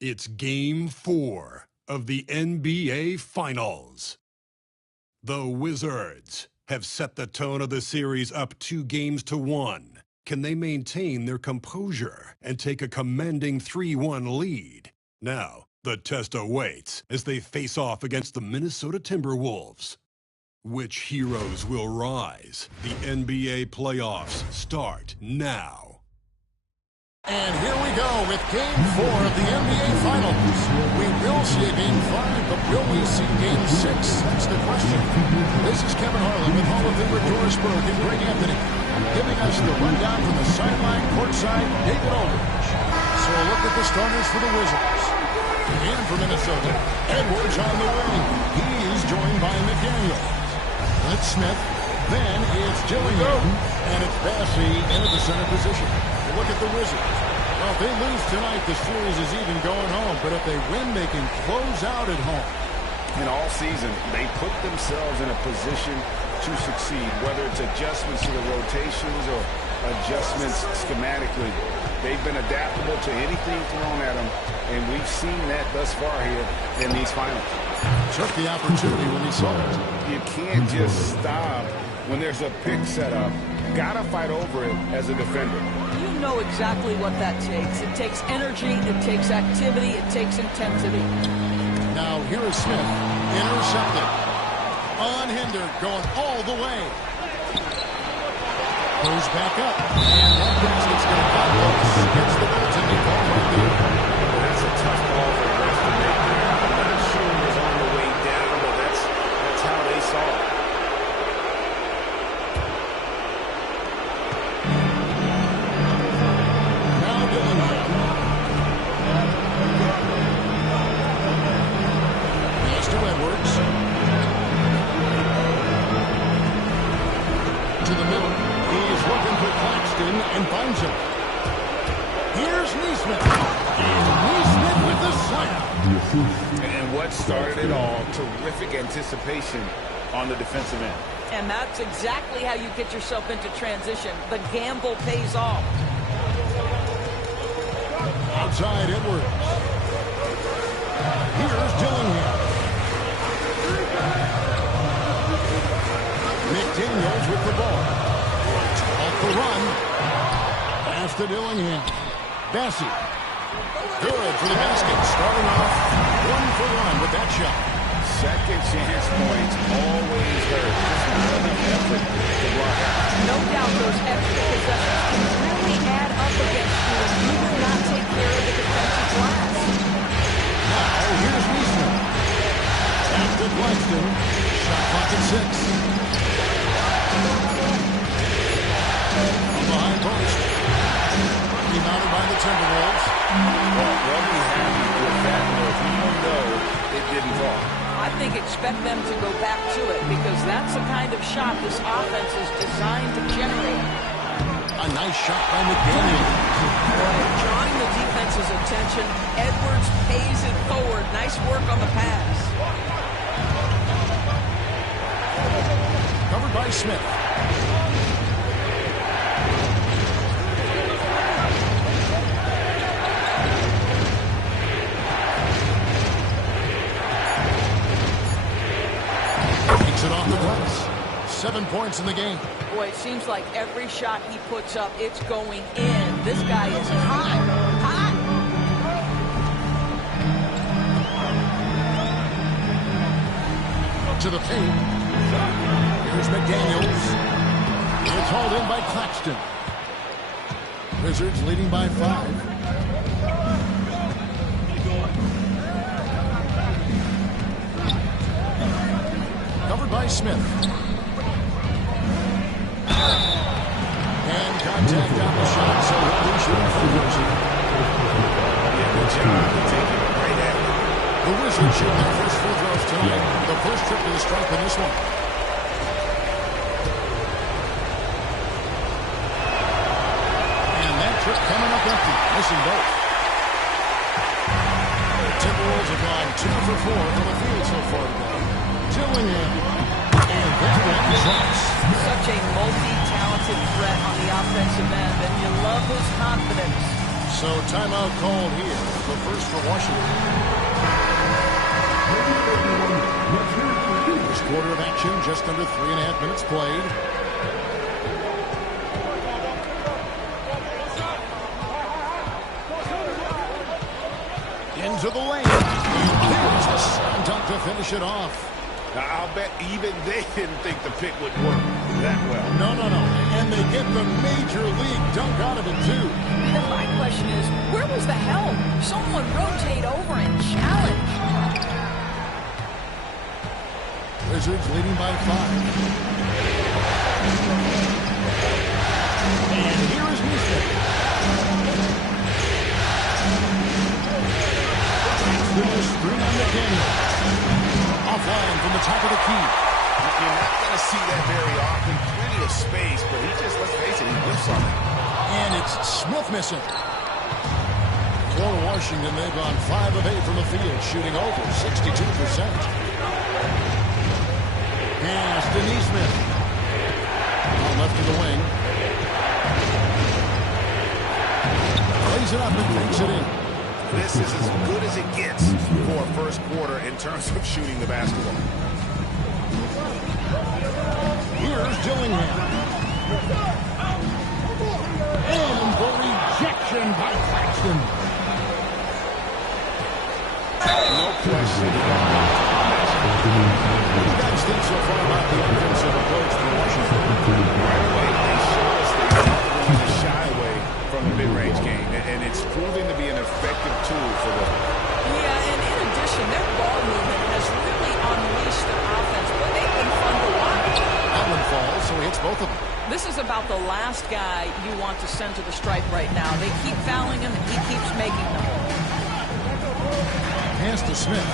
It's Game 4 of the NBA Finals. The Wizards have set the tone of the series up 2-1. Can they maintain their composure and take a commanding 3-1 lead? Now, the test awaits as they face off against the Minnesota Timberwolves. Which heroes will rise? The NBA playoffs start now. And here we go with Game 4 of the NBA Finals. We will see a Game 5, but will we see Game 6? That's the question. This is Kevin Harlan with Hall of Famer Doris Burke and Greg Anthony, giving us the rundown from the sideline, courtside, David Aldridge. So a look at the starters for the Wizards. And for Minnesota, Edwards on the wing. He is joined by McDaniel. It's Smith. Then it's Gillingham. And it's Bassey into the center position. Look at the Wizards. Well, if they lose tonight, the series is even going home. But if they win, they can close out at home. And all season, they put themselves in a position to succeed, whether it's adjustments to the rotations or adjustments schematically. They've been adaptable to anything thrown at them, and we've seen that thus far here in these finals. Took the opportunity when he saw it. You can't just stop when there's a pick set up. Gotta fight over it as a defender. You know exactly what that takes. It takes energy, it takes activity, it takes intensity. Now here is Smith, intercepted. Unhindered, going all the way. Goes back up. And that basket's going to come close. Gets the goaltending call right there. That's a tough ball for the ref to make there. I'm not sure it was on the way down, but that's how they saw it. And finds him. Here's Neesmith. And Neesmith with the slam. And what started it all, terrific anticipation on the defensive end. And that's exactly how you get yourself into transition. The gamble pays off. Outside Edwards. Here's Gillingham. McDaniels with the ball. Off the run. Pass to Dillingham. Bassey. Good for the basket. Starting off 1-for-1 with that shot. Second chance points always hurt. Just another effort to block out. No doubt those extra possessions can really add up against you if you do not take care of the defensive glass. Now here's Neesmith. Pass to Claxton. Shot clock at 6. From behind post. Rebounded by the Timberwolves. Well, they'll be happy with that move, even though it didn't fall. I think expect them to go back to it because that's the kind of shot this offense is designed to generate. A nice shot by McDaniel. Drawing the defense's attention, Edwards pays it forward. Nice work on the pass. Covered by Smith. It off the glass. 7 points in the game. Boy, it seems like every shot he puts up, it's going in. This guy is hot. Hot. To the paint. Here's McDaniels. It's hauled in by Claxton. Wizards leading by 5. Covered by Smith. And contact on the shot, so he'll be shooting for Jersey. Yeah, good job. Taking it right at it. The Wizards shoot their first free throws tonight. The first trip to the stripe in this one. And that trip coming up empty, missing both. The Timberwolves have gone 2 for 4 from the field so far today. Gillingham. And that one drops. Such a multi-talented threat on the offensive end, and you love his confidence. So timeout called here. The first for Washington. First quarter of action, just under 3.5 minutes played. Into the lane. There's the slam dunk to finish it off. Now, I'll bet even they didn't think the pick would work that well. No. And they get the major league dunk out of it, too. And my question is, where was the help? Someone rotate over and challenge. Wizards leading by 5. And here is Nisman. The screen on the canyon. Offline from the top of the key. You're not going to see that very often. Plenty of space, but he just, let's face it, he whiffs on it. And it's Smith missing. For Washington, they've gone 5 of 8 from the field, shooting over 62%. Pass to Nesmith. Left to the wing. Plays it up and banks it in. This is as good as it gets for a first quarter in terms of shooting the basketball. Here's Dillingham. And the rejection by Claxton. No question. What do you guys think so far about the offensive approach for Washington? Right away, they show us they don't want to shy away from the mid-range game, and it's proving to be an effective tool for them. Yeah, and in addition, their ball movement has really unleashed their offense. But they've been fun to watch. That one falls, so he hits both of them. This is about the last guy you want to send to the stripe right now. They keep fouling him, and he keeps making them. Pass to Smith.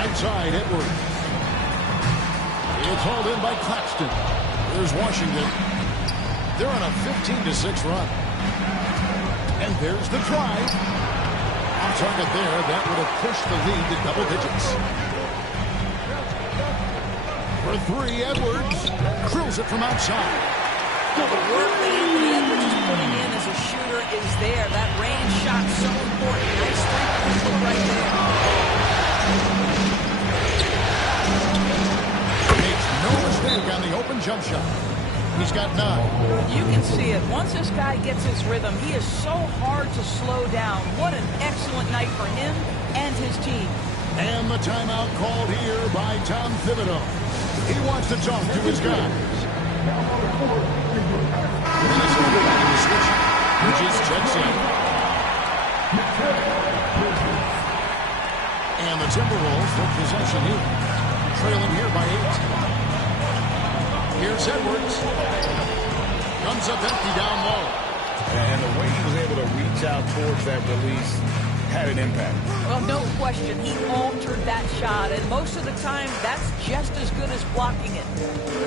Outside, Edwards. It's hauled in by Claxton. There's Washington. They're on a 15-6 run. And there's the drive. Off target there. That would have pushed the lead to double digits. For 3, Edwards. Drills it from outside. Well, the work that Anthony Edwards is putting in as a shooter is there. That range shot so important. Nice three-point look right there. Makes no mistake on the open jump shot. He's got 9. You can see it. Once this guy gets his rhythm, he is so hard to slow down. What an excellent night for him and his team. And the timeout called here by Tom Thibodeau. He wants to talk to his guys. Minnesota back in the switch. Bridges checks in. And the Timberwolves take possession here. Trailing here by 8. Here's Edwards. Comes up empty down low. And the way he was able to reach out towards that release had an impact. Well, no question. He altered that shot, and most of the time, that's just as good as blocking it.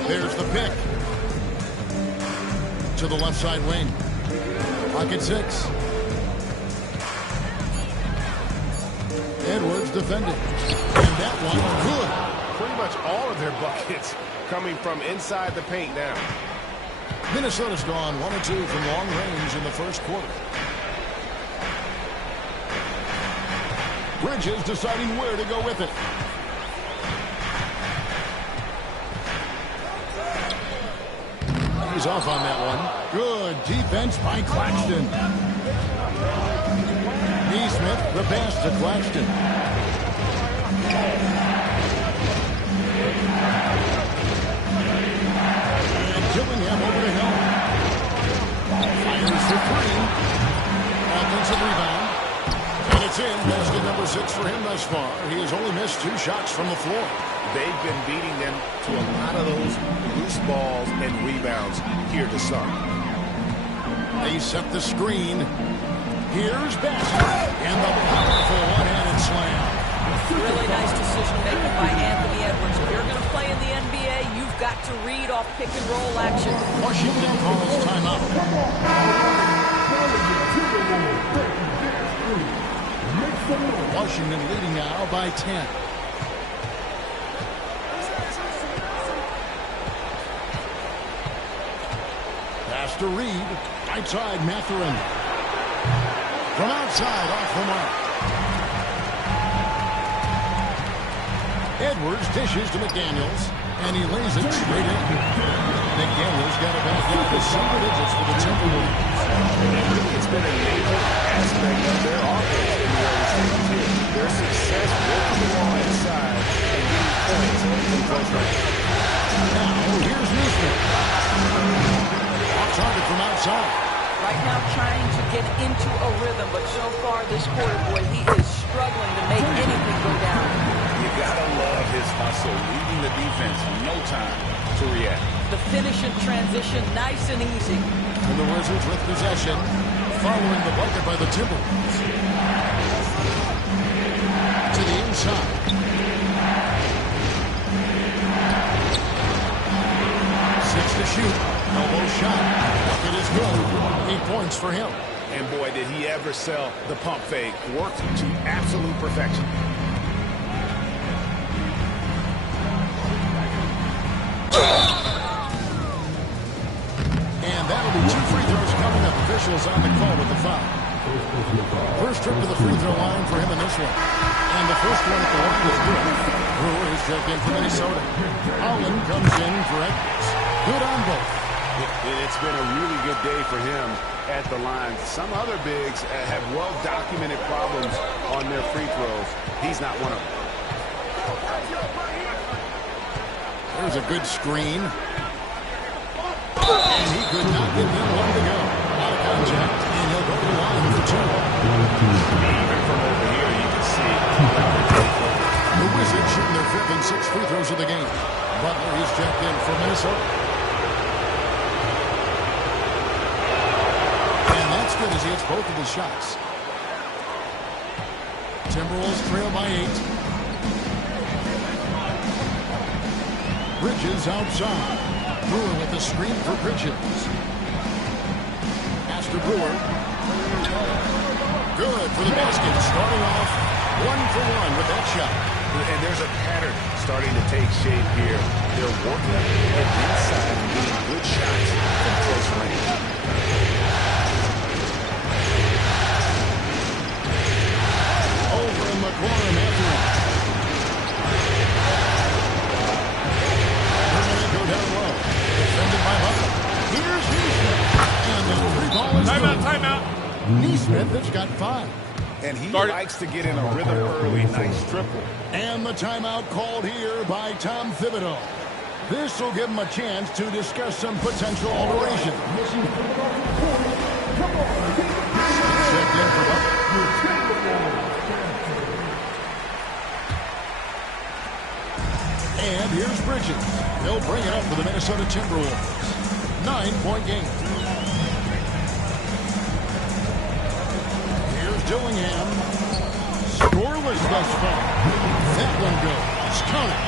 There's the pick. To the left side wing. Pocket 6. Edwards defending. And that one good. Pretty much all of their buckets coming from inside the paint now. Minnesota's gone 1 or 2 from long range in the first quarter. Bridges deciding where to go with it. He's off on that one. Good defense by Claxton. Nesmith, the pass to Claxton. And Dillingham over to Hill. Fires for 3. Offensive rebound. And it's in. Basket number 6 for him thus far. He has only missed 2 shots from the floor. They've been beating them to a lot of those loose balls and rebounds here to start. They set the screen. Here's Bassett. And the powerful one-handed slam. Really nice decision-making by Anthony Edwards. If you're going to play in the NBA, you've got to read off pick-and-roll action. Washington calls timeout. Washington leading now by 10. Pass to Reed. Right side, Mathurin. From outside, off the mark. Edwards dishes to McDaniels, and he lays it straight in. McDaniels got it back down to single digits for the Timberwolves. Really, it's been a major aspect of their offense in the early stages here. Their success working the ball inside and getting points in close range. Now, here's Neesmith. Off target from outside. Right now trying to get into a rhythm, but so far this quarter, boy, he is struggling to make anything go down. You gotta love his hustle, leading the defense, no time to react. The finish in transition, nice and easy. And the Wizards with possession, following the bucket by the Timberwolves. To the inside. 6 to shoot. Elbow shot. Bucket is good. 8 points for him. And boy, did he ever sell the pump fake. Worked to absolute perfection. And that'll be 2 free throws coming up. Officials on the call with the foul. First trip to the free throw line for him in this one. And the first one at the line is good. Brewer is checked in for Minnesota. Holland comes in for Edwards. Good on both. It's been a really good day for him at the line. Some other bigs have well-documented problems on their free throws. He's not one of them. There's a good screen. And he could not get them one to go. Out of contact, and he'll go to the line for 2. Even from over here, you can see the Wizards shooting their 5th and 6th free throws of the game. Butler is checked in for Minnesota. And that's good as he hits both of his shots. Timberwolves trail by 8. Bridges outside. Brewer with the screen for Bridges. Pass to Brewer. Good for the basket. Starting off 1 for 1 with that shot. And there's a pattern starting to take shape here. They're working at the inside and getting good shots from close range. Over in the corner, Mathurin. Go down low. Defended by Butler. Here's Neesmith. And the 3-ball is good. Timeout. Neesmith has got 5. And he likes to get in a rhythm early. Nice triple. And the timeout called here by Tom Thibodeau. This will give him a chance to discuss some potential alteration. Checked in for Butler. And here's Bridges. They'll bring it up for the Minnesota Timberwolves. 9-point game. Here's Dillingham. Scoreless thus far. That one goes. Counted.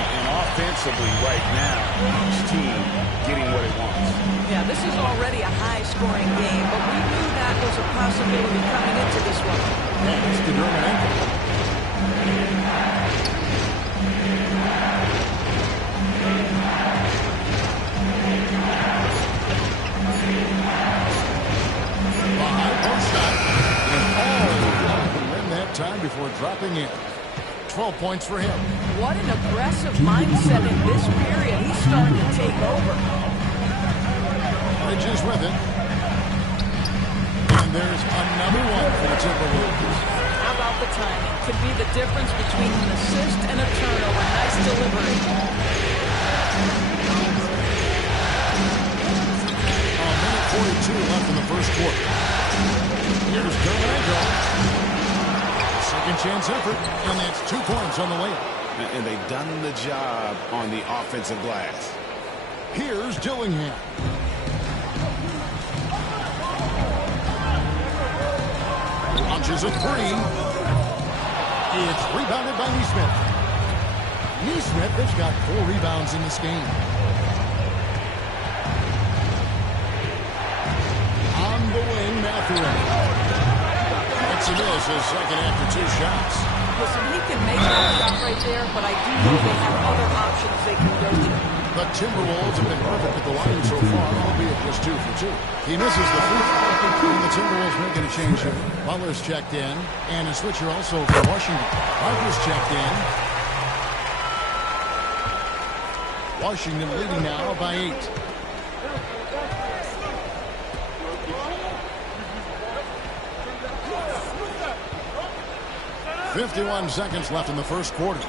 And offensively right now, each team getting what it wants. Yeah, this is already a high-scoring game, but we knew that was a possibility coming into this one. That's the German ankle. Time before dropping in. 12 points for him. What an aggressive mindset in this period. He's starting to take over. Bridges with it. And there's another one for the Timberwolves. How about the timing? Could be the difference between an assist and a turnover. Nice delivery. A minute 42 left in the first quarter. Here's German. Second chance effort, and that's 2 points on the layup. And they've done the job on the offensive glass. Here's Dillingham. Launches a 3. It's rebounded by Neesmith. Neesmith has got 4 rebounds in this game. On the wing, Mathurin. He is his second after 2 shots. Listen, he can make that shot right there, but I do know they have other options they can go to. The Timberwolves have been perfect at the line so far, albeit just 2 for 2. He misses the free throw, and the Timberwolves making a change here. Butler's checked in, and a switcher also for Washington. Harper's checked in. Washington leading now by 8. "51 seconds left in the first quarter.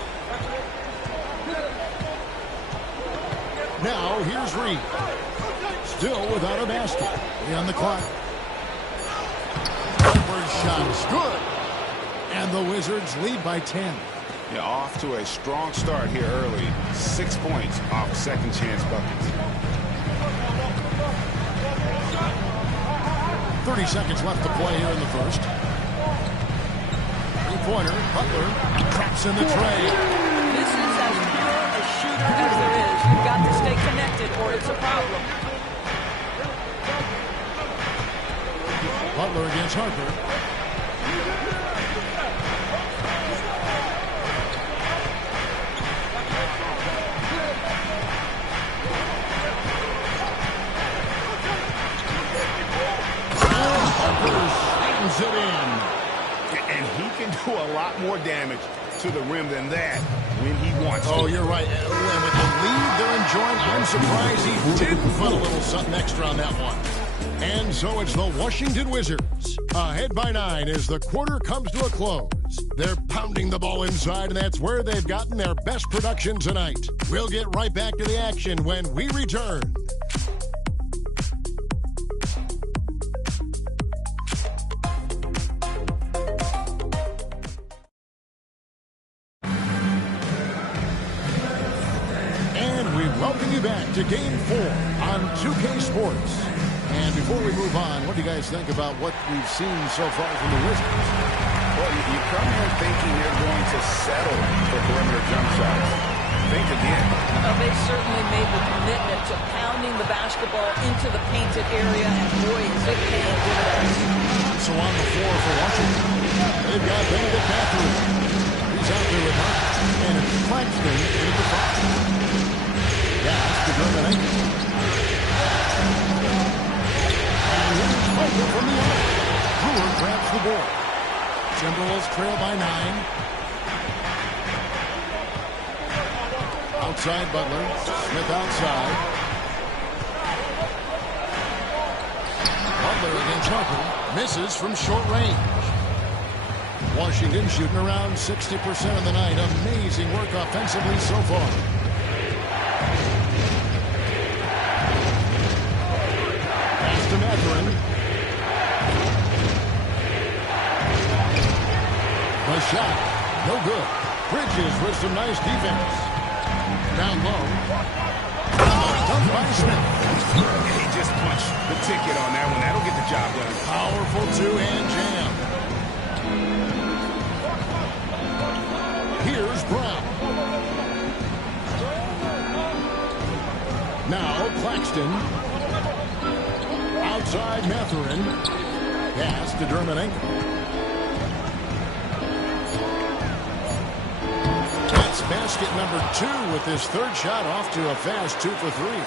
Now here's Reed. Still without a basket. On the clock. Harper's shot is good. And the Wizards lead by 10. Yeah, off to a strong start here early. 6 points off second chance buckets. 30 seconds left to play here in the first. Three-pointer. Butler traps in the tray. This is as pure a shooter as there is. You've got to stay connected or it's a problem. Butler against Harper. Harper slams it in. And he can do a lot more damage to the rim than that when he wants to. Oh, you're right. And with the lead they're enjoying, I'm surprised he didn't put a little something extra on that one. And so it's the Washington Wizards ahead by 9 as the quarter comes to a close. They're pounding the ball inside, and that's where they've gotten their best production tonight. We'll get right back to the action when we return. Welcome you back to Game 4 on 2K Sports. And before we move on, what do you guys think about what we've seen so far from the Wizards? Well, you come here thinking they're going to settle for perimeter jump shots. Think again. They certainly made the commitment to pounding the basketball into the painted area, and boy, is it paying dividends. So on the floor for Washington, they've got Benedict Matthews. He's out there with Hunt. And it's Claxton in the front. That's the German ankle. And here's Michael from the arc. Brewer grabs the board. Timberwolves trail by 9. Outside Butler. Smith outside. Butler against Harper. Misses from short range. Washington shooting around 60% of the night. Amazing work offensively so far. To Mathurin. The shot, no good. Bridges with some nice defense. Down low. Done by Smith. He just punched the ticket on that one. That'll get the job done. Powerful two-hand jam. Here's Brown. Now Claxton. Outside Mathurin. Pass to Dermanenko. That's basket number 2 with his third shot off to a fast 2 for 3.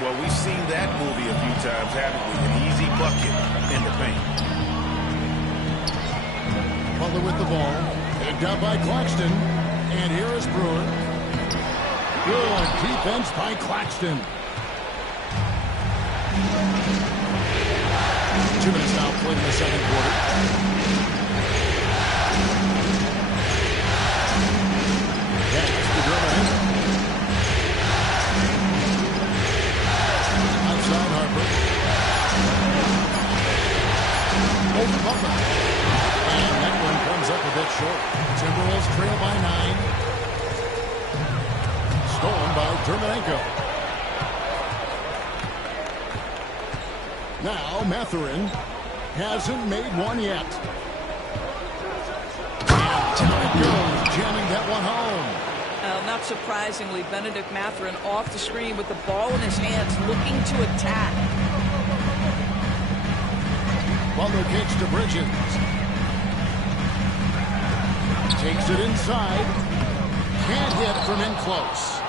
Well, we've seen that movie a few times, haven't we? An easy bucket in the paint. Butler with the ball. Picked up by Claxton. And here is Brewer. Good defense by Claxton. 2 minutes now played in the second quarter. That's the German. Outside Harper. Over Butler. And that one comes up a bit short. Timberwolves trail by 9. Stolen by Dermanenko. Now Mathurin hasn't made one yet. And down it goes, jamming that one home. Not surprisingly, Benedict Mathurin off the screen with the ball in his hands, looking to attack. Butler kicks to Bridges. Takes it inside. Can't hit from in close.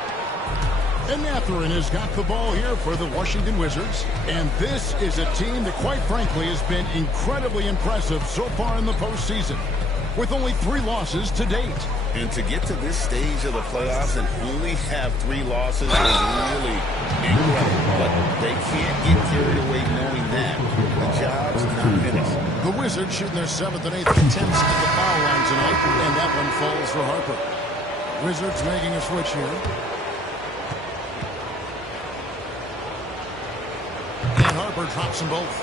And Matherin has got the ball here for the Washington Wizards. And this is a team that, quite frankly, has been incredibly impressive so far in the postseason, with only 3 losses to date. And to get to this stage of the playoffs and only have 3 losses is really incredible. But they can't get carried away knowing that. The job's not finished. The Wizards shooting their 7th and 8th attempts at the foul line tonight, and that one falls for Harper. Wizards making a switch here. And Harper drops them both.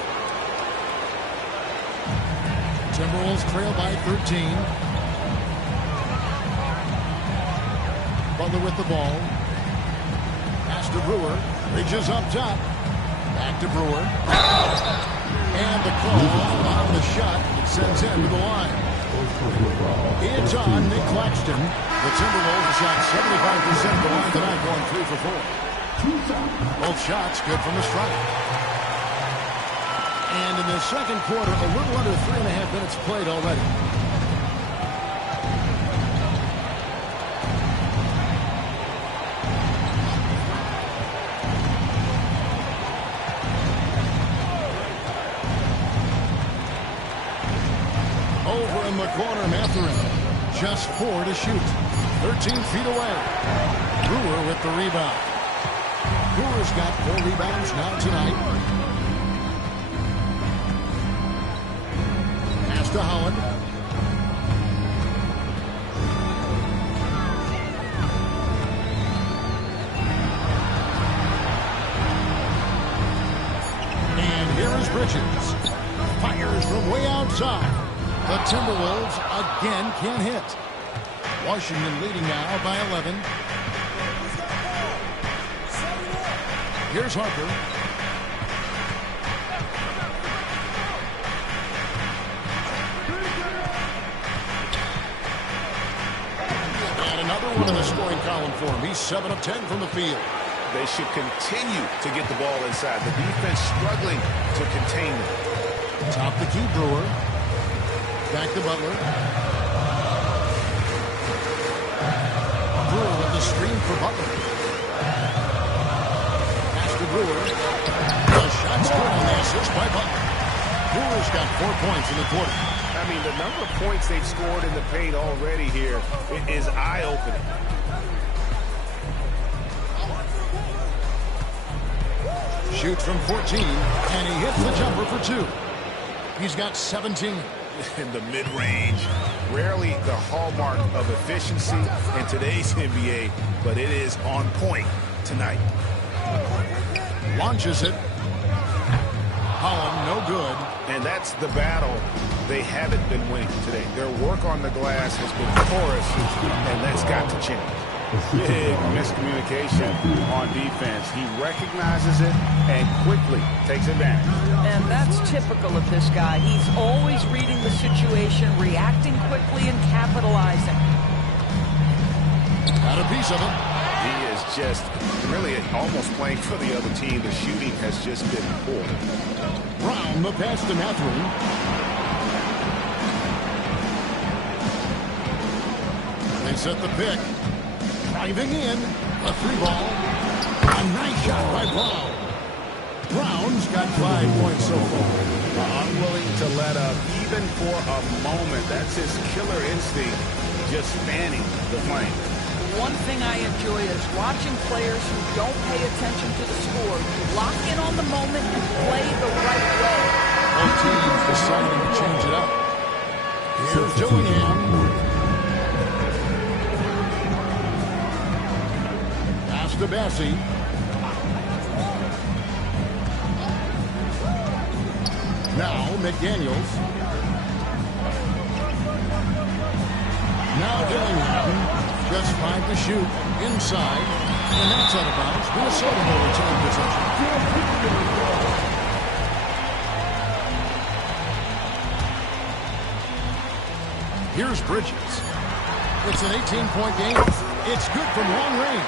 Timberwolves trail by 13. Butler with the ball. Pass to Brewer. Reaches up top. Back to Brewer. And the call on the shot that sends him to the line. It's on Nick Claxton. The Timberwolves shot 75% of the line tonight, going 3 for 4. Both shots good from the strike. And in the second quarter, a little under 3.5 minutes played already. Over in the corner, Matherin. Just 4 to shoot. 13 feet away. Brewer with the rebound. Brewer's got 4 rebounds now tonight. Pass to Holland. And here is Bridges. Fires from way outside. The Timberwolves again can't hit. Washington leading now by 11. Here's Harper. And another one in the scoring column for him. He's 7 of 10 from the field. They should continue to get the ball inside. The defense struggling to contain them. Top the key, Brewer. Back to Butler. Brewer with the screen for Butler. Pass to Brewer. The shot's good on the assist by Butler. Brewer's got 4 points in the quarter. I mean, the number of points they've scored in the paint already here is eye-opening. Shoots from 14, and he hits the jumper for 2. He's got 17. In the mid-range, rarely the hallmark of efficiency in today's NBA, but it is on point tonight. Launches it. Holland, no good. And that's the battle they haven't been winning today. Their work on the glass has been porous, and that's got to change. Big miscommunication on defense. He recognizes it and quickly takes advantage. And that's typical of this guy. He's always reading the situation, reacting quickly, and capitalizing. Got a piece of it. He is just really almost playing for the other team. The shooting has just been poor. Brown, the pass to Matherin. They set the pick. Driving in. A 3-ball. A nice shot by Brown. Brown's got 5 points so far. Unwilling to let up even for a moment. That's his killer instinct, just fanning the flame. One thing I enjoy is watching players who don't pay attention to the score lock in on the moment and play the right way. Both teams deciding to change it up. Here's Dillingham. Pass to Bassie. Now McDaniels. Now Dillingham. Just 5 to shoot. Inside. And that's out of bounds. Minnesota will retain possession. Here's Bridges. It's an 18-point game. It's good from long range.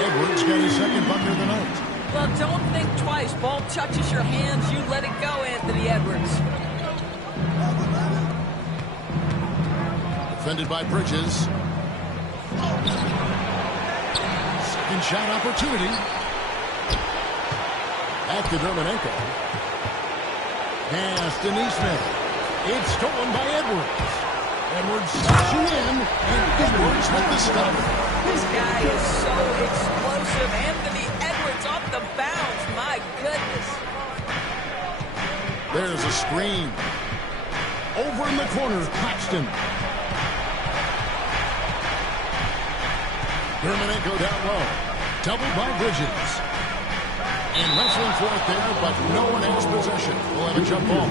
Edwards got his second bucket of the night. Well, don't think twice. Ball touches your hands, you let it go, Anthony Edwards. Defended by Bridges. Second shot opportunity. Back to Dermonenko. Pass to Neesmith. It's stolen by Edwards. Edwards stops you in, and Edwards with the stop. This guy is so explosive. Anthony Edwards off the bounce. My goodness. There's a screen. Over in the corner, Claxton. Dermonenko down low. Doubled by Bridges. And wrestling for it there, but no one has possession. We'll have a jump ball.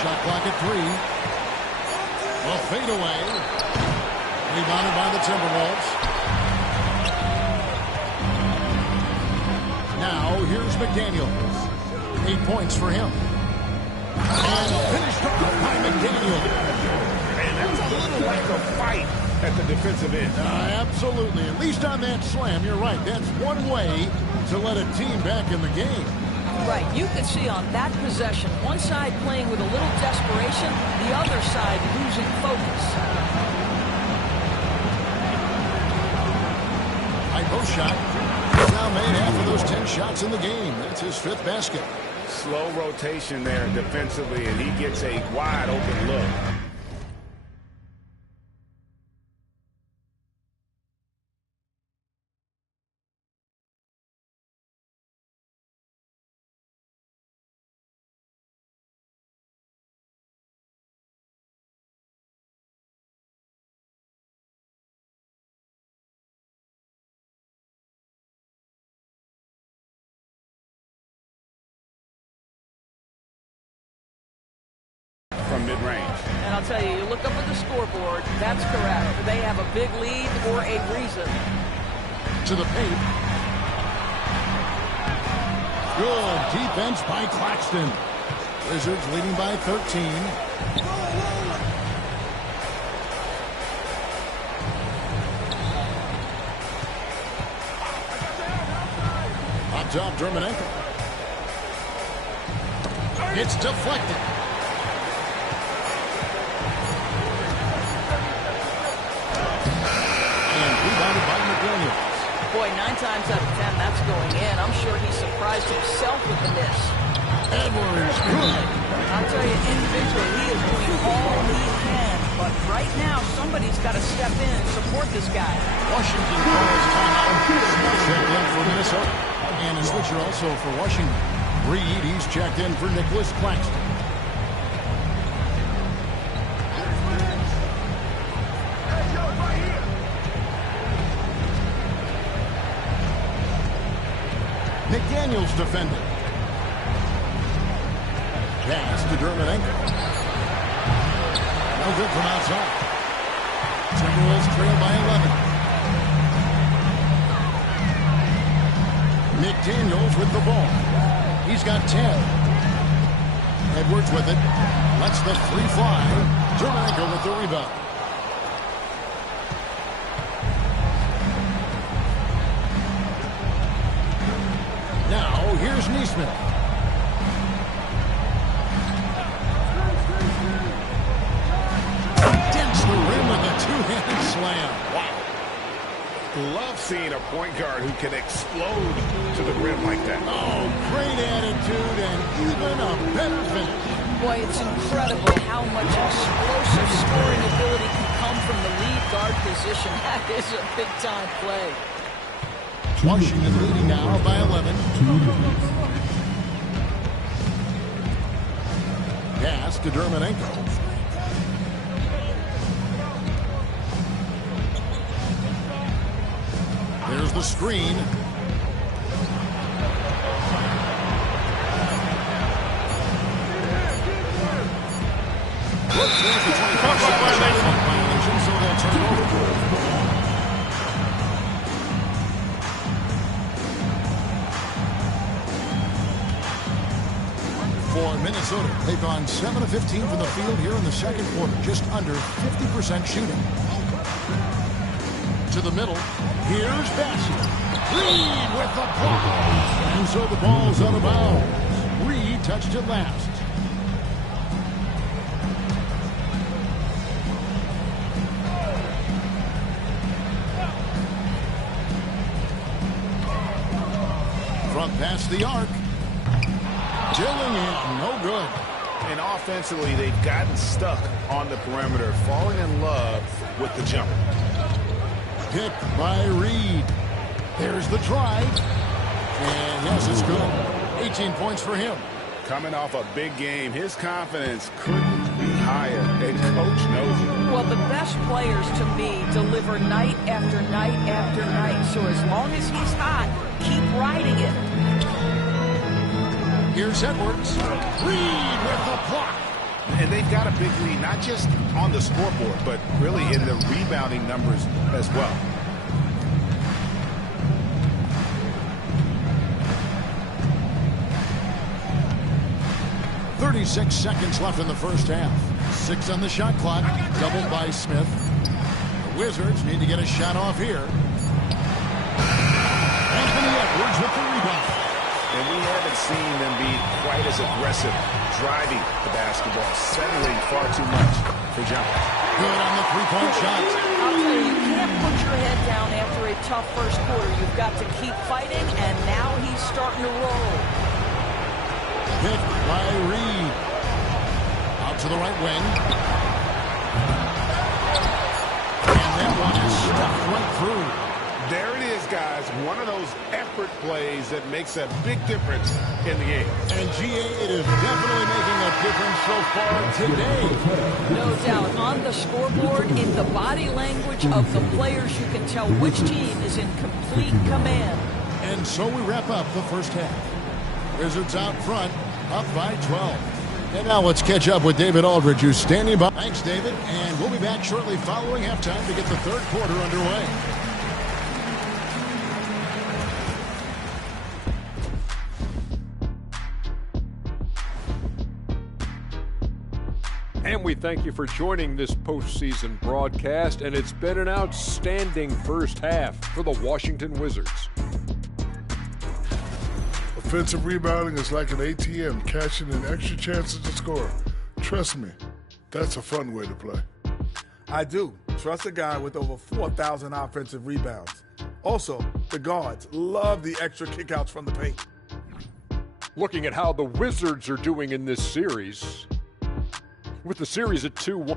Shot clock at 3. A fade away. Rebounded by the Timberwolves. Now here's McDaniels. 8 points for him. And finished off by McDaniels. And that's a little lack of fight at the defensive end. Absolutely. At least on that slam, you're right. That's one way to let a team back in the game. Right. You can see on that possession, one side playing with a little desperation, the other side losing focus. High post shot. He's now made half of those 10 shots in the game. That's his 5th basket. Slow rotation there defensively, and he gets a wide open look. From mid-range. And I'll tell you, you look up at the scoreboard, that's correct. They have a big lead for a reason. To the paint. Good defense by Claxton. Wizards leading by 13. Up top, Dermonenko. It's deflected. Boy, 9 times out of 10, that's going in. I'm sure he surprised himself with the miss. Edwards, good. I'll tell you, individually, he is doing all he can. But right now, somebody's got to step in and support this guy. Washington calls timeout. Checked in for Minnesota. And a switcher also for Washington. Reed, he's checked in for Nicholas Claxton. McDaniels defended. Pass to Dermonenko. No good from outside. Timberwolves trail by 11. McDaniels with the ball. He's got 10. Edwards with it. Lets the 3 fly. Dermonenko with the rebound. Now, here's Neesmith. Dents the rim with a 2-handed slam. Wow. Love seeing a point guard who can explode to the rim like that. Oh, great attitude and even a better finish. Boy, it's incredible how much explosive scoring ability can come from the lead guard position. That is a big-time play. Washington leading now by 11. Pass to Dermonenko. There's the screen. There's the 25-shot violation, so they'll turn it over. For Minnesota, they've gone 7 of 15 from the field here in the second quarter, just under 50% shooting. To the middle, here's Bassett. Reed with the block. And so the ball's out of bounds. Reed touched it last. from past the arc. Dillingham, no good. And offensively, they've gotten stuck on the perimeter, falling in love with the jumper. Picked by Reed. There's the drive. And yes, it's good. 18 points for him. Coming off a big game, his confidence couldn't be higher, and Coach knows it. Well, the best players, to me, deliver night after night after night. So as long as he's hot, keep riding it. Here's Edwards. Reed with the block. And they've got a big lead, not just on the scoreboard, but really in the rebounding numbers as well. .36 seconds left in the first half. 6 on the shot clock, doubled by Smith. The Wizards need to get a shot off here. Anthony Edwards with the rebound. And we haven't seen them be quite as aggressive driving the basketball, settling far too much for jumpers. Good on the three-point shot. I'll tell you, you can't put your head down after a tough first quarter. You've got to keep fighting, and now he's starting to roll. Picked by Reed. Out to the right wing. And that one is stuffed right through. There it is, guys. One of those effort plays that makes a big difference in the game. And GA, it is definitely making a difference so far today. No doubt. On the scoreboard, in the body language of the players, you can tell which team is in complete command. And so we wrap up the first half. Wizards out front, up by 12. And now let's catch up with David Aldridge, who's standing by. Thanks, David. And we'll be back shortly following halftime to get the third quarter underway. And we thank you for joining this postseason broadcast, and it's been an outstanding first half for the Washington Wizards. Offensive rebounding is like an ATM, cashing in extra chances to score. Trust me, that's a fun way to play. I do. Trust a guy with over 4,000 offensive rebounds. Also, the guards love the extra kickouts from the paint. Looking at how the Wizards are doing in this series, with the series at 2-1.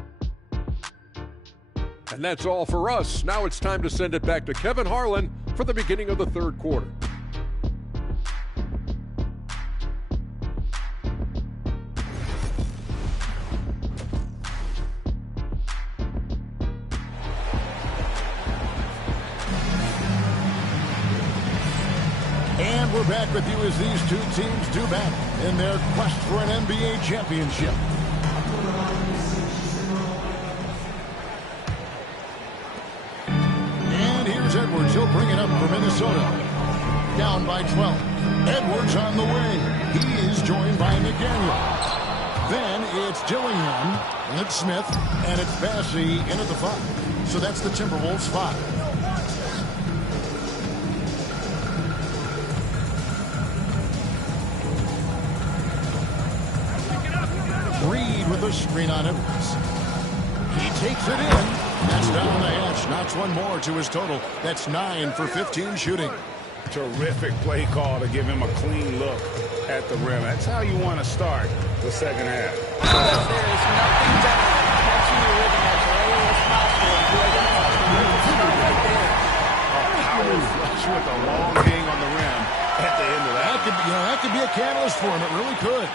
And that's all for us. Now it's time to send it back to Kevin Harlan for the beginning of the third quarter. And we're back with you as these two teams do battle in their quest for an NBA championship. And here's Edwards. He'll bring it up for Minnesota. Down by 12. Edwards on the way. He is joined by McDaniel. Then it's Dillingham, and it's Smith, and it's Bassey in at the 5. So that's the Timberwolves 5. Reed with a screen on Edwards. He takes it in. That's down the hatch. Knocks one more to his total. That's 9 for 15 shooting. Terrific play call to give him a clean look at the rim. That's how you want to start the second half. There is nothing better than catching your rhythm as early as possible. Enjoy the start right there. A power flush with a long hang on the rim at the end of that. That could be a catalyst for him. It really could.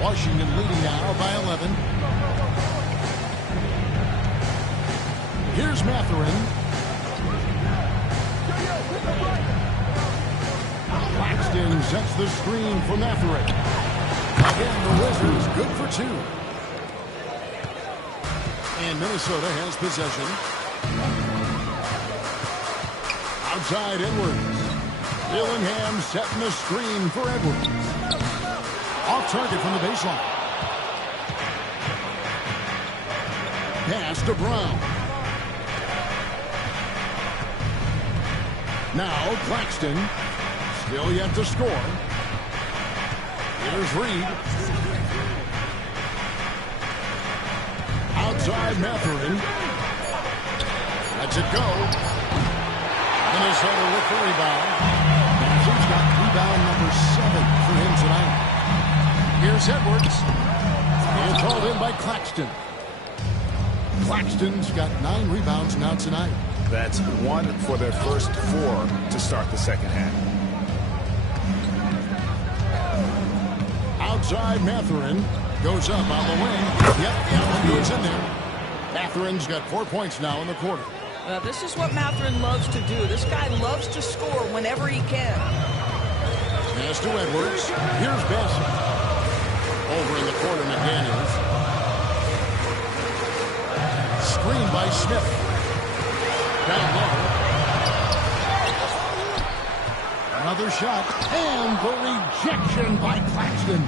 Washington leading now by 11. Here's Mathurin. Claxton sets the screen for Mathurin. Again, the Wizards good for 2. And Minnesota has possession. Outside Edwards. Dillingham setting the screen for Edwards. Off target from the baseline. Pass to Brown. Now Claxton. Still yet to score. Here's Reed. Outside Mathurin. Lets it go. Minnesota with the rebound. Matthew's got Here's Edwards. And called in by Claxton. Claxton's got 9 rebounds now tonight. That's 1 for their first 4 to start the second half. Outside, Mathurin goes up on the wing. Yep, that one goes in there. Mathurin's got 4 points now in the quarter. This is what Mathurin loves to do. This guy loves to score whenever he can. Pass to Edwards. Here's Bassett. Over in the corner, McDaniels. Screen by Smith. Down low. Another shot. And the rejection by Claxton.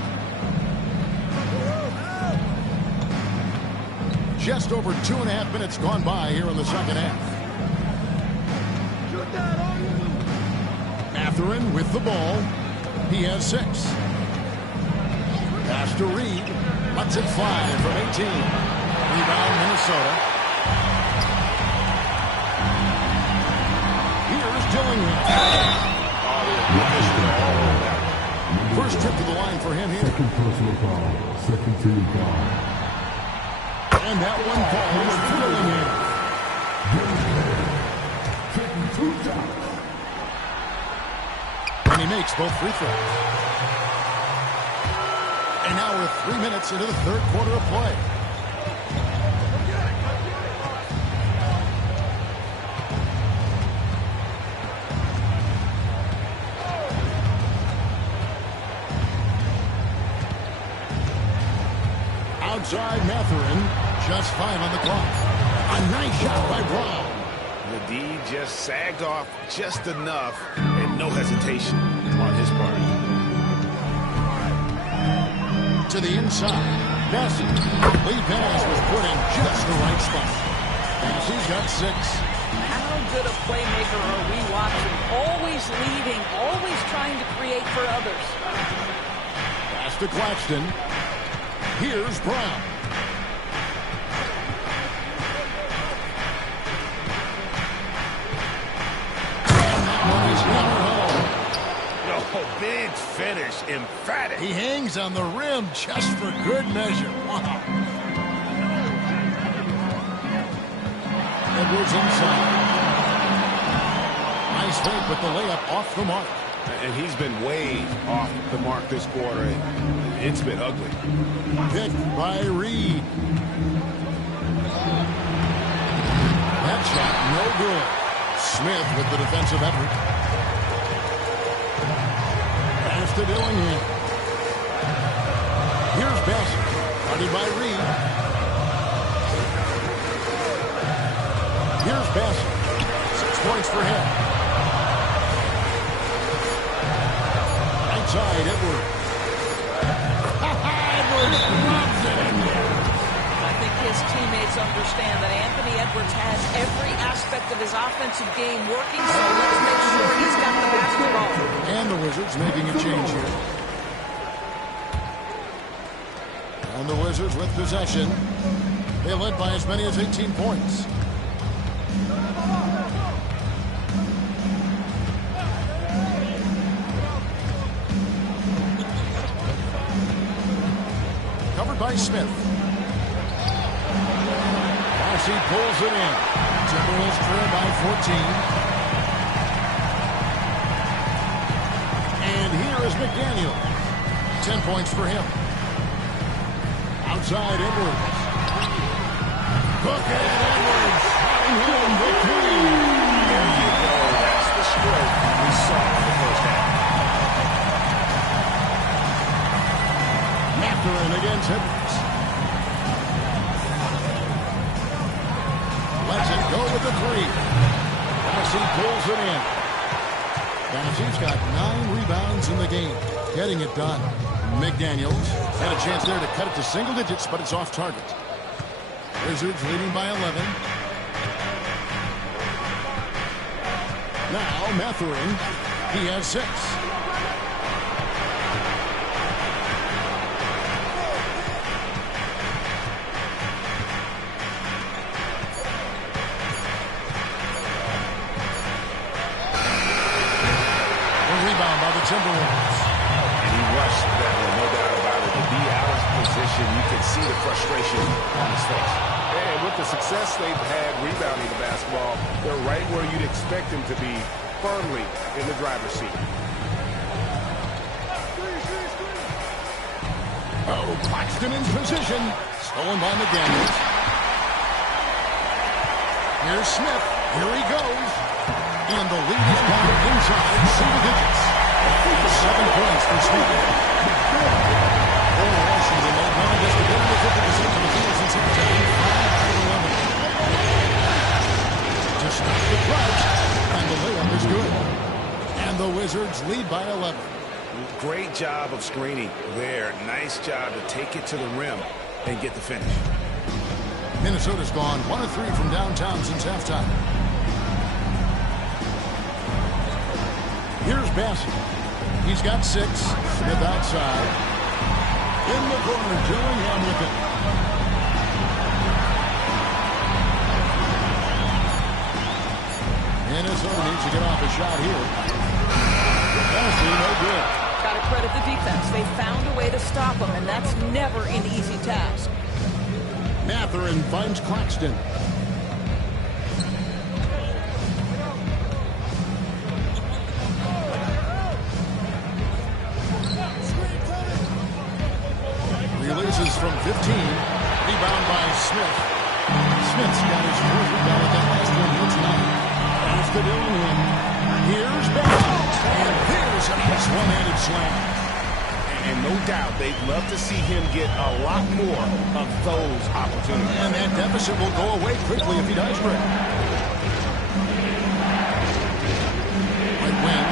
Just over 2.5 minutes gone by here in the second half. Mathurin with the ball. He has 6. Pass to Reed. Lets it fly from 18. Rebound, Minnesota. Here's Dillingham. First trip to the line for him here. Second personal foul. Second team foul. And that one falls to Dillingham. Taking 2 shots. And he makes both free throws. And now we're 3 minutes into the third quarter of play. Outside Mathurin, just 5 on the clock. A nice shot by Brown. The D just sagged off just enough and no hesitation on his part. To the inside. Bassett. Lead pass was put in just the right spot. Bassett's got 6. How good a playmaker are we watching? Always leading, always trying to create for others. Pass to Claxton. Here's Brown. And that one is never home. No, big finish, emphatic. He hangs on the rim just for good measure. Wow. Edwards inside. Nice fake, but the layup off the mark. And he's been way off the mark this quarter. It's been ugly. Picked by Reed. That shot, no good. Smith with the defensive effort. Pass to Dillingham. Here's Bassett. Guarded by Reed. Here's Bassett. 6 points for him. Outside, Edwards. Edwards loves it in there. I think his teammates understand that Anthony Edwards has every aspect of his offensive game working, so let's make sure he's got the basketball. And the Wizards making a change here. And the Wizards with possession. They led by as many as 18 points. Covered by Smith. Bassett pulls it in. Timberwolves trail by 14. And here is McDaniel. 10 points for him. Outside Edwards. Look at Edwards. Shotting home the 3. There you go. That's the stroke we saw in the first half. Mathurin against Edwards. Lets it go with the 3. Bassett pulls it in. Bassett's got 9 rebounds in the game. Getting it done. McDaniels had a chance there to cut it to single digits, but it's off target. Wizards leading by 11. Now Mathurin. He has 6. Timberwolves. And he rushed that one, no doubt about it. to be out of position. You can see the frustration on his face. And with the success they've had rebounding the basketball, they're right where you'd expect them to be, firmly in the driver's seat. Oh, Claxton in position. Stolen by McDaniels. Here's Smith. Here he goes. And the lead is down inside single digits. 7 points for Smith. For Washington, they've run just about 50% of the field since halftime. 5-11. To stop the drought. And the layup is good. And the Wizards lead by 11. Great job of screening there. Nice job to take it to the rim and get the finish. Minnesota's gone 1 of 3 from downtown since halftime. Here's Bassett. He's got 6. Smith outside. In the corner, Gillingham with it. Minnesota needs to get off a shot here. Bassett, no good. Got to credit the defense. They found a way to stop him, and that's never an easy task. Mathurin finds Claxton. Releases from 15. Rebound by Smith. Smith's got his fourth rebound at that last one here tonight. Pass to Dillingham. Here's Bassett. And there's a nice one-handed slam. And no doubt they'd love to see him get a lot more of those opportunities. And that deficit will go away quickly if he does break. Right wing.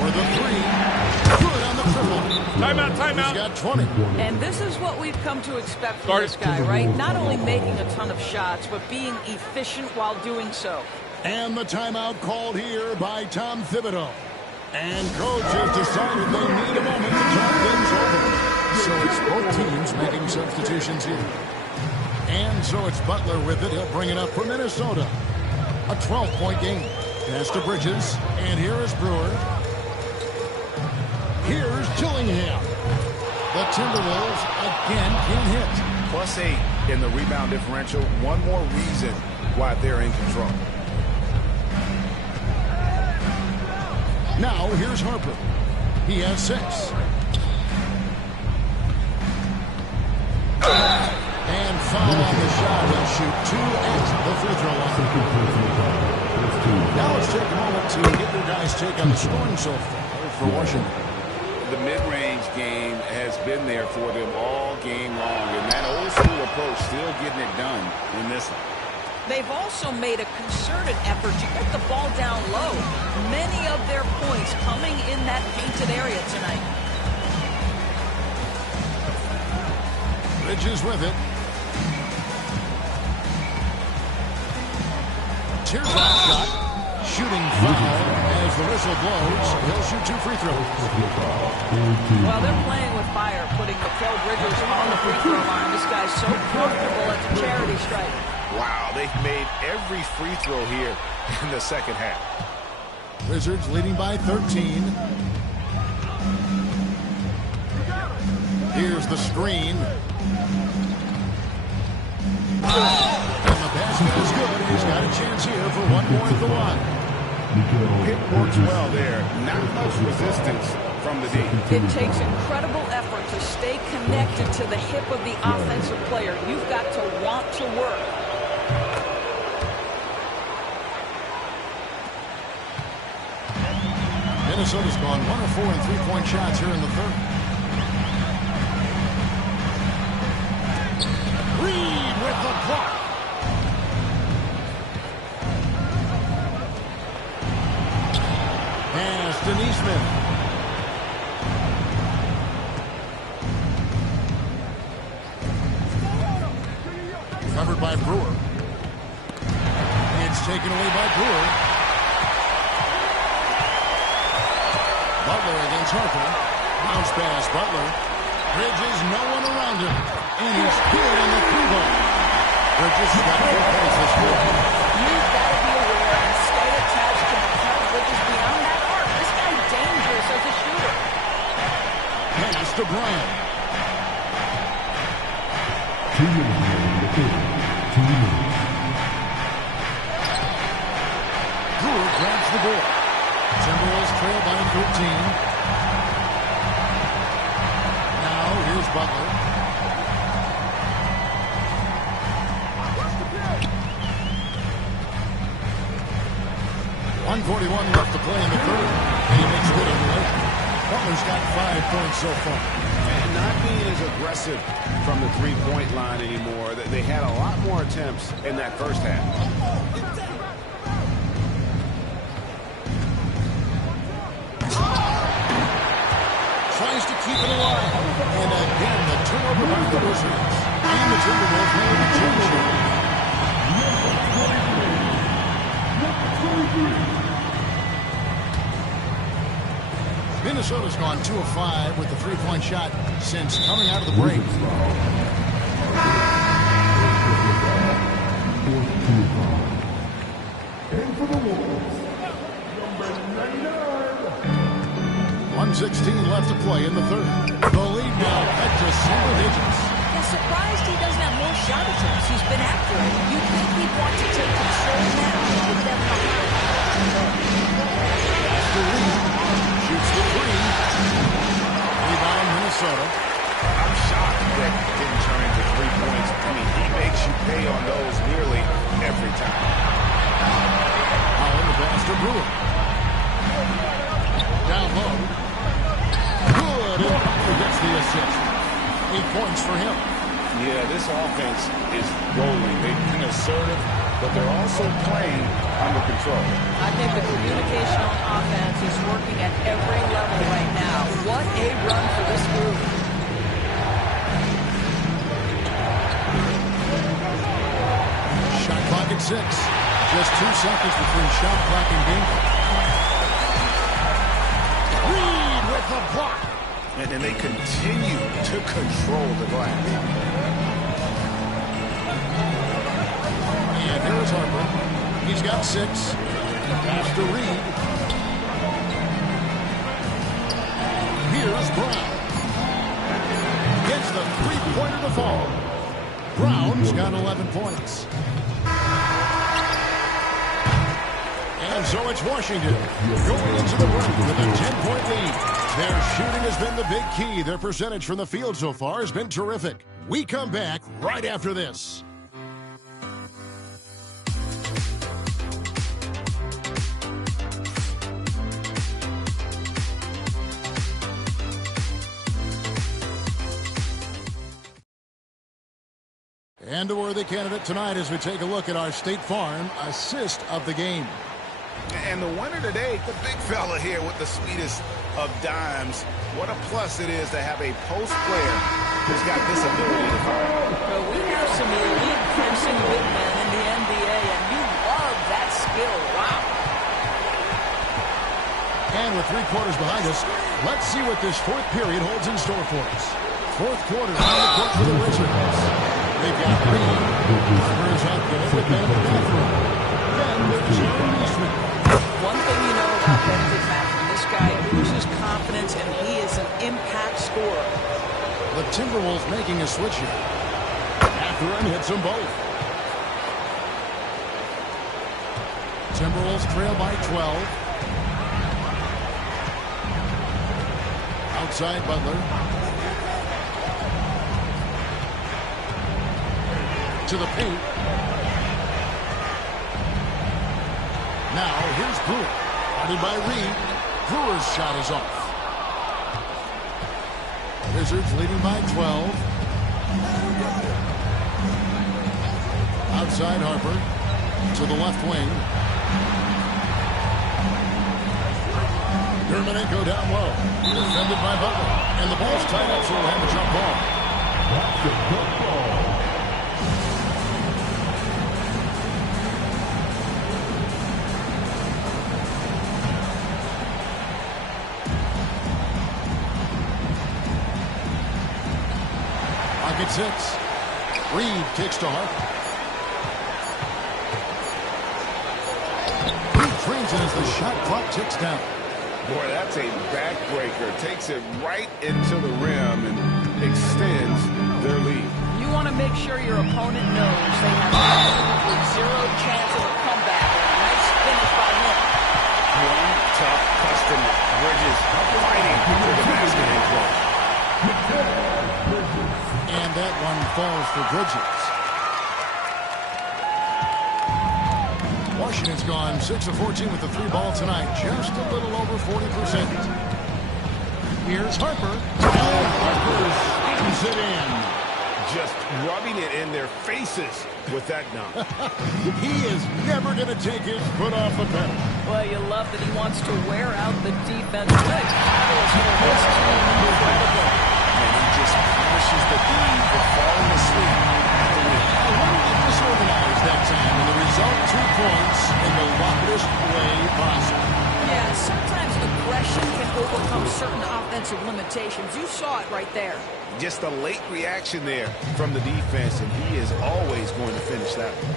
For the 3. Good on the triple. Timeout. He's got 20. And this is what we've come to expect from this guy, right? Not only making a ton of shots, but being efficient while doing so. And the timeout called here by Tom Thibodeau. And coach has decided they need a moment to talk things over. So it's both teams making substitutions here. And so it's Butler with it. He'll bring it up for Minnesota. A 12-point game. Pass to Bridges. And here is Brewer. Here's Gillingham. The Timberwolves again can hit. +8 in the rebound differential. One more reason why they're in control. Now, here's Harper. He has 6. And foul on the shot. He'll shoot 2 at the free throw line. Now let's take a moment to get your guys' take on the scoring so far for Washington. The mid-range game has been there for them all game long, and that old-school approach still getting it done in this one. They've also made a concerted effort to get the ball down low. Many of their points coming in that painted area tonight. Bridges with it. Teardrop shot. Shooting foul as the whistle blows. He'll shoot 2 free throws. Well, they're playing with fire, putting Mikal Bridges on the free throw line. This guy's so comfortable at the charity stripe. Wow, they've made every free throw here in the second half. Wizards leading by 13. Here's the screen. And the basket is good. He's got a chance here for one more at the line. It works well there. Not much resistance from the D. It takes incredible effort to stay connected to the hip of the offensive player. You've got to want to work. Minnesota's gone 1 of 4 in three-point shots here in the third. Reed with the block. Pass to Neesmith. Covered by Brewer. It's taken away by Brewer. Butler against Harper. Bounce pass, Butler. Bridges, no one around him. And he's good on the free ball. Bridges has got 4 points this quarter. You've got to be aware and stay attached to Mikal Bridges beyond that arc. This guy to Brown. 2 minutes. 2 minutes. Brewer grabs the ball. Timberwolves trail by 13. Now here's Butler. .141 left to play in the third. And he makes good on the layup. Butler's got 5 points so far. And not being as aggressive from the three-point line anymore. They had a lot more attempts in that first half. Tries to keep it alive. And again, the turnover by the Wizards. And the Timberwolves made a change. Minnesota's gone 2 of 5 with the three-point shot since coming out of the break. And for the Wolves, number 99. 1:16 left to play in the third. The lead now cut to single digits. I'm surprised he doesn't have more shot attempts. He's been after it. You'd think he'd want to take control now with them behind. After Reed shoots the three. Rebound Minnesota. I'm shocked that it didn't turn into 3 points. I mean, he makes you pay on those nearly every time. Holland the pass to Brewer. Down low. Good. And Butler gets the assist. 8 points for him. Yeah, this offense is rolling. They've been assertive, but they're also playing under control. I think the communication on offense is working at every level right now. What a run for this group. Shot clock at 6. Just 2 seconds between shot clock and game clock. Reed with the block. And then they continue to control the glass. And here is Harper. He's got 6. Pass to Reed. Here's Brown. Gets the three-pointer to fall. Brown's got 11 points. And so it's Washington going into the break with a 10-point lead. Their shooting has been the big key. Their percentage from the field so far has been terrific. We come back right after this. And a worthy candidate tonight as we take a look at our State Farm assist of the game. And the winner today, the big fella here with the sweetest of dimes. What a plus it is to have a post player who's got this ability to fire. Well, we have some elite pressing big men in the NBA, and you love that skill. Wow. And with 3 quarters behind us, let's see what this fourth period holds in store for us. Fourth quarter on the court for the Wizards. They've got Reed. Harper's out there with Ben in the bathroom. Then there's Aaron Eastman. One thing you know about Benedict Matthew, this guy oozes confidence, and he is an impact scorer. The Timberwolves making a switch here. Mathurin hits them both. Timberwolves trail by 12. Outside Butler. To the paint. Now here's Brewer. Guarded by Reed. Brewer's shot is off. Wizards leading by 12. Outside Harper. To the left wing. Yermolenko down low. Defended by Butler. And the ball's tied up, so we'll have a jump ball. That's a jump ball. Pocket 6. Reed kicks to Harper. Reed trains it as the shot clock ticks down. Boy, that's a backbreaker. Takes it right into the rim and extends their lead. You want to make sure your opponent knows they have absolutely zero chance of a comeback. Nice finish by him. One tough customer. Bridges fighting for the basket in close. And that one falls for Bridges. Washington's gone 6 of 14 with the 3 ball tonight. Just a little over 40%. Here's Harper. And Harper slams it in. Just rubbing it in their faces with that dunk. He is never going to take his foot off the pedal. Well, you love that he wants to wear out the defense. What a catalyst for this team. Incredible. And he just punishes the D for falling asleep at the wheel. A little bit disorganized that time, and the result 2 points in the loudest way possible. Yeah, sometimes aggression can overcome certain offensive limitations. You saw it right there. Just a late reaction there from the defense, and he is always going to finish that one.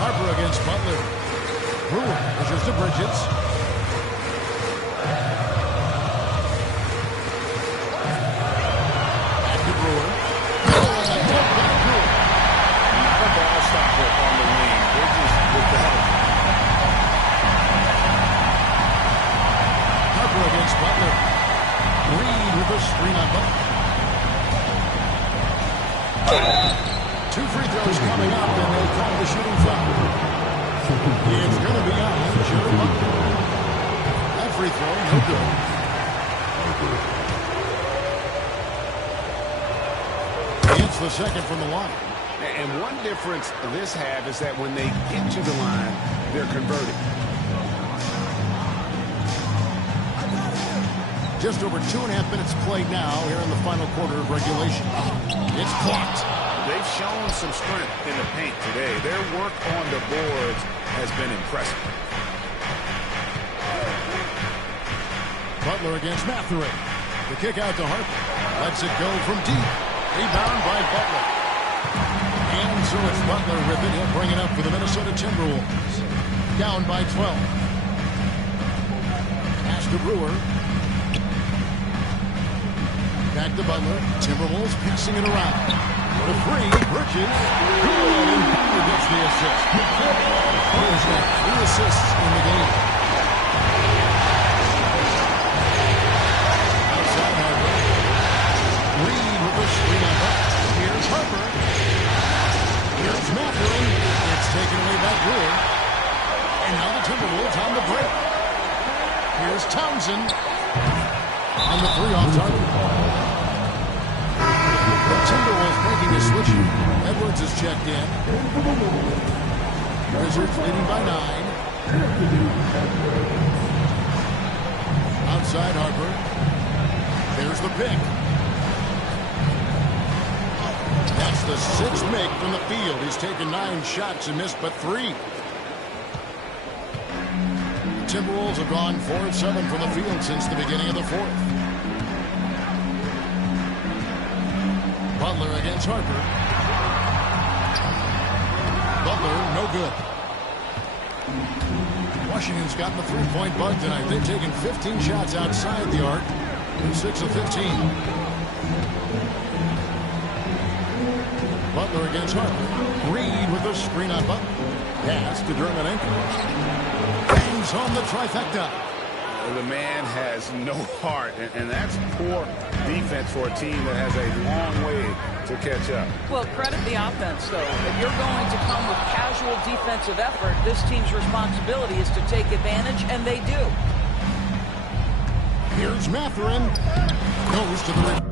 Harper against Butler. Brewer measures to Bridges. Back to Brewer. Not a ball stopper on the wing. Bridges with the help. Harper against Butler. Reed with a screen on Butler. 2 free throws coming up, and they call the shooting foul. It's going to be on Joe Butler. That free throw, no good. It's the second from the line. And one difference this half is that when they get to the line, they're converting. Just over 2.5 minutes played now here in the final quarter of regulation. It's clocked. They've shown some strength in the paint today. Their work on the boards has been impressive. Butler against Mathurin. The kick out to Harper. Lets it go from deep. Rebound by Butler. And so it's Butler with it. He'll bring it up for the Minnesota Timberwolves. Down by 12. Pass to Brewer. Back to Butler. Timberwolves passing it around. The free, Bridges. Good, and Butler gets the assist. Butler's got 3 assists in the game. Outside Harper. Reed with the screen on Butler. Here's Harper. Here's Mathurin. It's taken away by Brewer. And now the Timberwolves on the break. Here's Townsend. On the 3 off target. The Timberwolves making a switch. Edwards is checked in. Wizards leading by 9. Outside Harper. There's the pick. That's the 6th make from the field. He's taken 9 shots and missed but 3. The Timberwolves have gone 4 of 7 from the field since the beginning of the 4th. Butler against Harper. Butler, no good. Washington's gotten the 3-point bug tonight. They've taken 15 shots outside the arc. They're 6 of 15. Butler against Harper. Reed with a screen on Butler. Pass to Dermanenko. Bangs home the trifecta. The man has no heart, and that's poor defense for a team that has a long way to catch up. Well, credit the offense, though. If you're going to come with casual defensive effort, this team's responsibility is to take advantage, and they do. Here's Mathurin. Goes to the rim.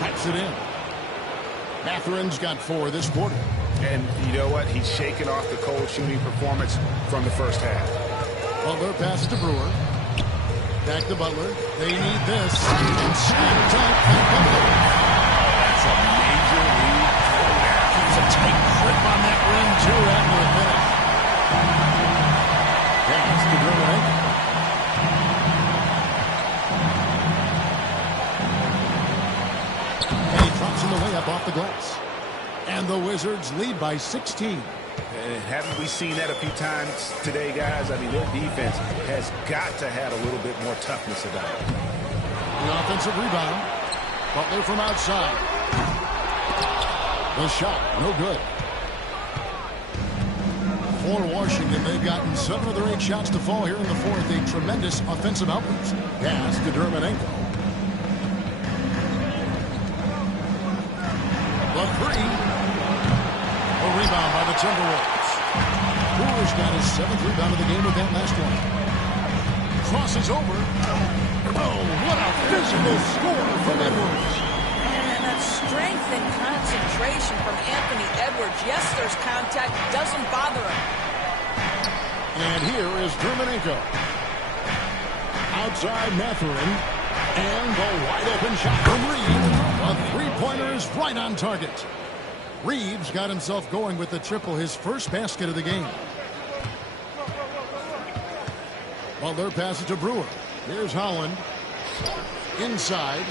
Taps it in. Matherin's got 4 this quarter. And you know what? He's shaking off the cold shooting performance from the first half. Butler passes to Brewer. Back to Butler. They need this. And slam dunk by Butler. That's a major league throwdown. It's a tight grip on that rim, too, after the finish. Pass to Drummond. And he drops in the layup off the glass. And the Wizards lead by 16. And haven't we seen that a few times today, guys? I mean, their defense has got to have a little bit more toughness about it. The offensive rebound. Butler from outside. The shot, no good. For Washington, they've gotten 7 of their 8 shots to fall here in the fourth. A tremendous offensive outburst. Pass to Dermonenko. The 3. A rebound by the Timberwolves. Brewer's got his 7th rebound of the game with that last one. Crosses over. Oh, what a physical score from Edwards. And that strength and concentration from Anthony Edwards. Yes, there's contact. Doesn't bother him. And here is Dermonenko. Outside Matherin. And the wide open shot from Reed. A three-pointer is right on target. Reeves got himself going with the triple, his first basket of the game. Butler passes to Brewer. Here's Holland. Inside.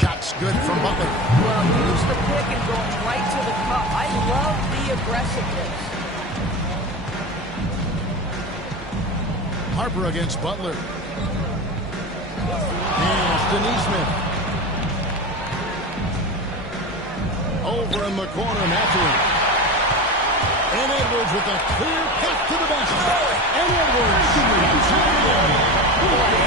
Shots good from Butler. Well, use the pick and going right to the cup. I love the aggressiveness. Harper against Butler. Here's Denismith. Over in the corner, Matherin. And Edwards with a clear path to the basket. And Edwards.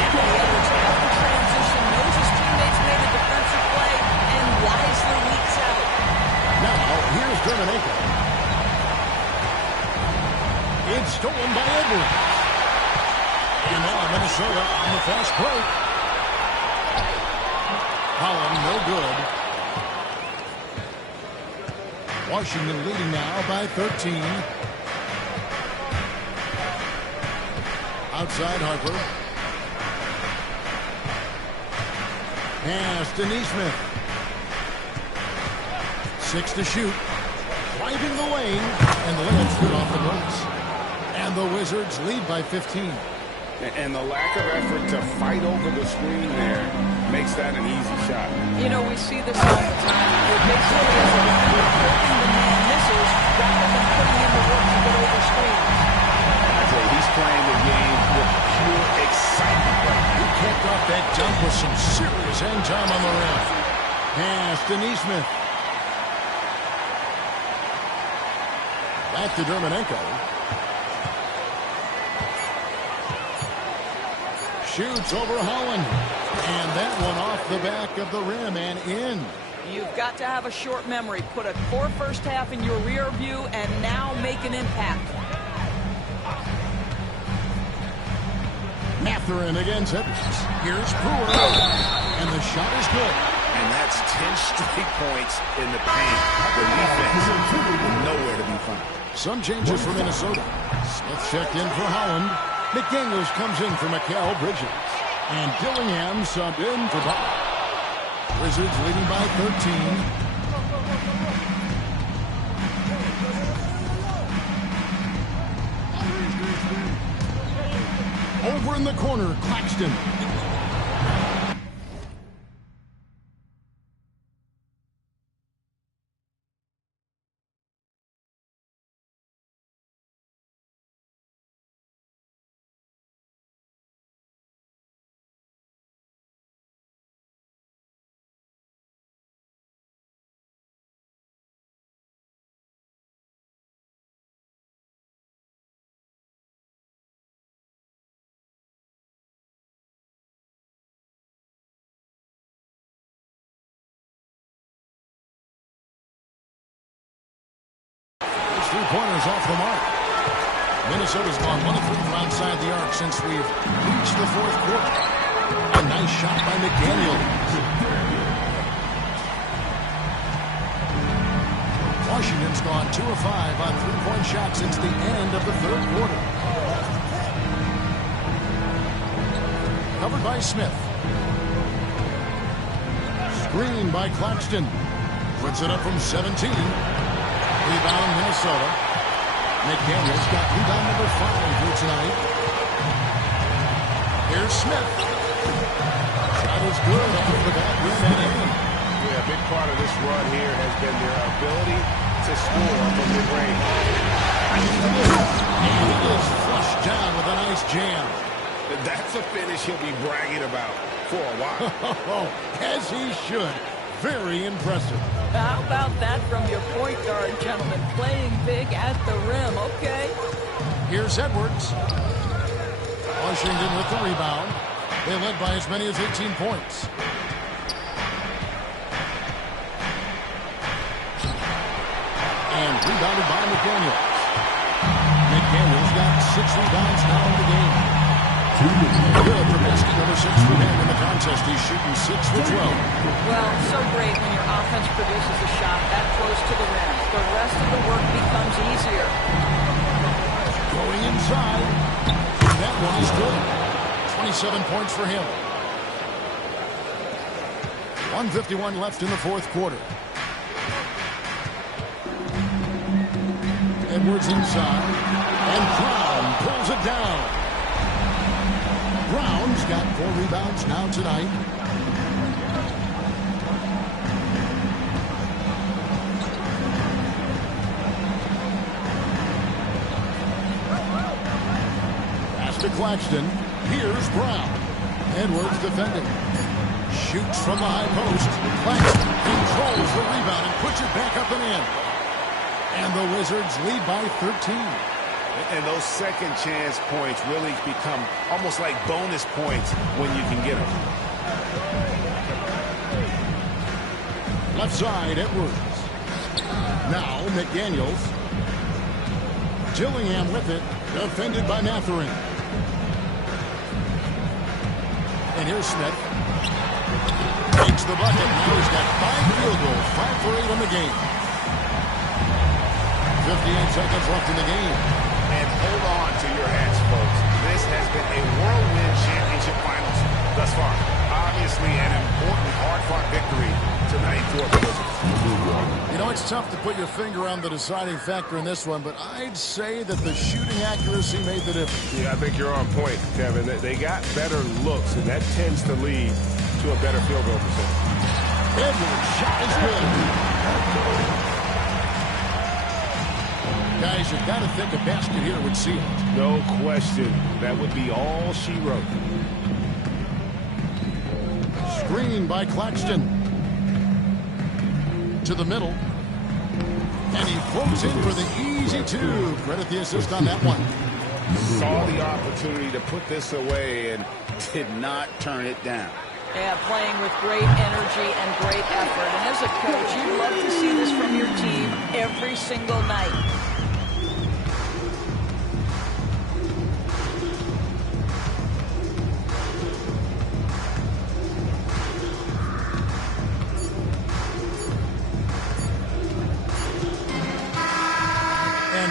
Anthony Edwards out in transition, knows his teammates made a defensive play, and wisely leaks out. Now, here's Dermonenko. It's stolen by Edwards. And now Minnesota on the fast break. Holland, no good. Washington leading now by 13. Outside Harper. Pass to Nesmith. 6 to shoot. Driving the lane. And the layup's good off the glass. And the Wizards lead by 15. And the lack of effort to fight over the screen there makes that an easy shot. You know, we see this all the time. It basically is a defender hoping the man misses rather than putting in the work to get over screens. I tell you, he's playing the game with pure excitement right now. He kept up that dunk with some serious hang time on the rim. Pass to Nesmith. Back to Dermonenko. Shoots over Holland. And that one off the back of the rim and in. You've got to have a short memory. Put a poor first half in your rear view and now make an impact. Matherin against Edwards. Here's Brewer. And the shot is good. And that's 10 straight points in the paint. The defense nowhere to be found. Some changes for Minnesota. Smith checked in for Holland. McDaniels comes in for Mikal Bridges. And Dillingham subbed in for Butler. Wizards leading by 13. Over in the corner, Claxton. Three-pointers off the mark. Minnesota's gone 1 of 3 from outside the arc since we've reached the fourth quarter. A nice shot by McDaniels. Washington's gone 2 of 5 on three-point shots since the end of the third quarter. Covered by Smith. Screen by Claxton. Puts it up from 17. Rebound Minnesota. McDaniels got rebound number 5 here tonight. Here's Smith. Shot is good off the back rim and in. Yeah, a big part of this run here has been their ability to score from mid-range. And it is flushed down with a nice jam. That's a finish he'll be bragging about for a while. As he should. Very impressive. How about that from your point guard, gentlemen? Playing big at the rim, okay? Here's Edwards. Washington with the rebound. They led by as many as 18 points. And rebounded by McDaniels. McDaniels got 6 rebounds now in the game. Good for basket number 6 for him in the contest. He's shooting 6 for 12. Well, so great when your offense produces a shot that close to the rim. The rest of the work becomes easier. Going inside. That one is good. 27 points for him. 1:51 left in the fourth quarter. Edwards inside. And Brown pulls it down. Brown's got 4 rebounds now tonight. Pass to Claxton. Here's Brown. Edwards defending. Shoots from the high post. Claxton controls the rebound and puts it back up and in. And the Wizards lead by 13. And those second chance points really become almost like bonus points when you can get them. Left side, Edwards. Now McDaniels. Dillingham with it. Defended by Mathurin. And here's Smith. Takes the bucket. Now he's got 5 field goals. 5 for 8 on the game. 58 seconds left in the game. And hold on to your hats, folks. This has been a whirlwind championship finals thus far. Obviously an important, hard-fought victory tonight for the Wizards. You know, it's tough to put your finger on the deciding factor in this one, but I'd say that the shooting accuracy made the difference. Yeah, I think you're on point, Kevin. They got better looks, and that tends to lead to a better field goal percentage. Edwards' shot is good. Guys, you've got to think a basket here would seal it. No question. That would be all she wrote. Screen by Claxton. To the middle. And he floats in for the easy 2. Credit the assist on that one. Saw the opportunity to put this away and did not turn it down. Yeah, playing with great energy and great effort. And as a coach, you love to see this from your team every single night.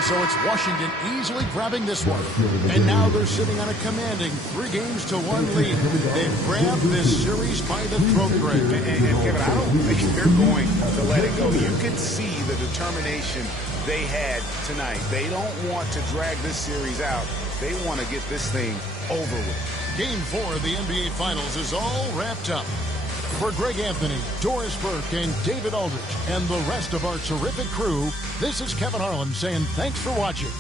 So it's Washington easily grabbing this one. And now they're sitting on a commanding 3-1 lead. They've grabbed this series by the throat, Greg. And Kevin, I don't think they're going to let it go. You can see the determination they had tonight. They don't want to drag this series out. They want to get this thing over with. Game 4 of the NBA Finals is all wrapped up. For Greg Anthony, Doris Burke, and David Aldridge, and the rest of our terrific crew, this is Kevin Harlan saying thanks for watching.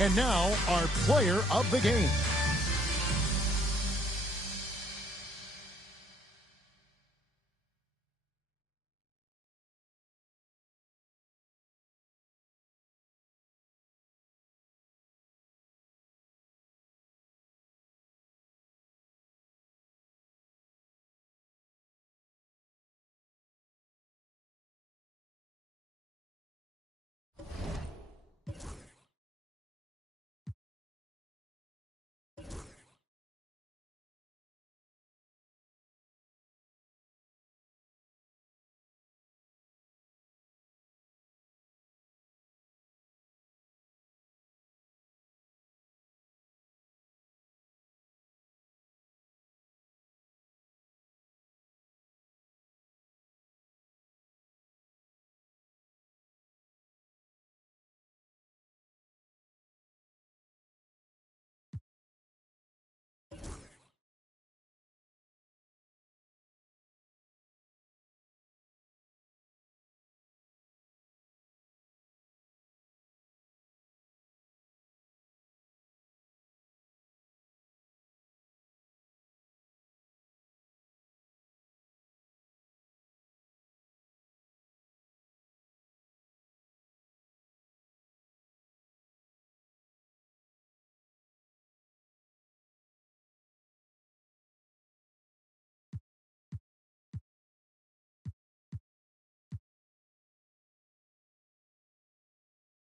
And now, our player of the game.